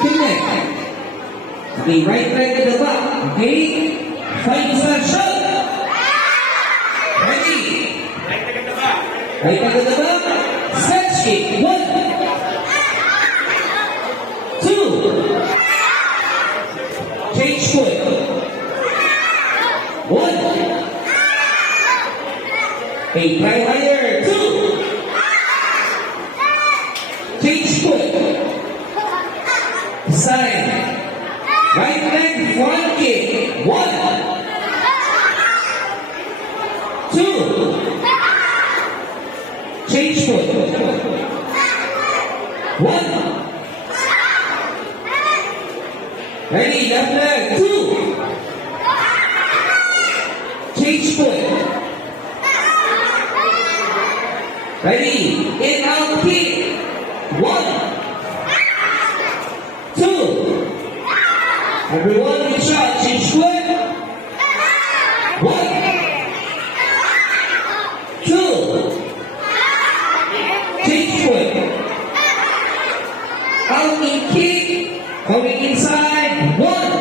Connect. Okay, right leg at the back. Okay? Fight start shot. Ready? Right leg at the back. Stretch kick. 1, 2. Change foot. 1. Okay, try higher. 2. Change foot. Side. Right leg front kick. 1, 2. Change foot. 1. Ready, left leg. 2. Change foot. Ready, in out kick. 1, 2. Everyone in shot, change foot. 1, 2. Change foot. Out in kick. Coming inside. 1,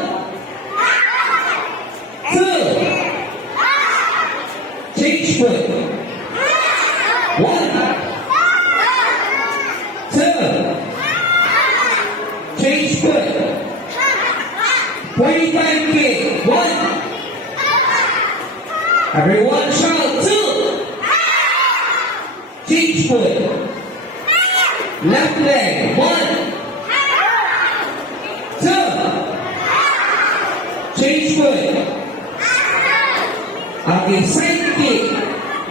2. Change foot. 1, 2. Change foot. 25 kick. 1. Everyone shout. 2. Change foot. Left leg. 1, 2. Change foot. Okay, side kick.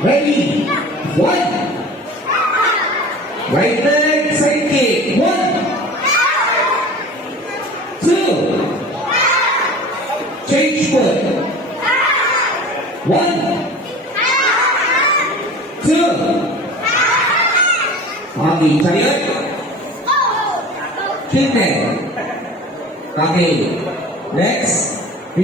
Ready. 1. Right leg, side kick. 1, 2. Change foot. 1, 2. Okay, chariot. Connect. Okay, next.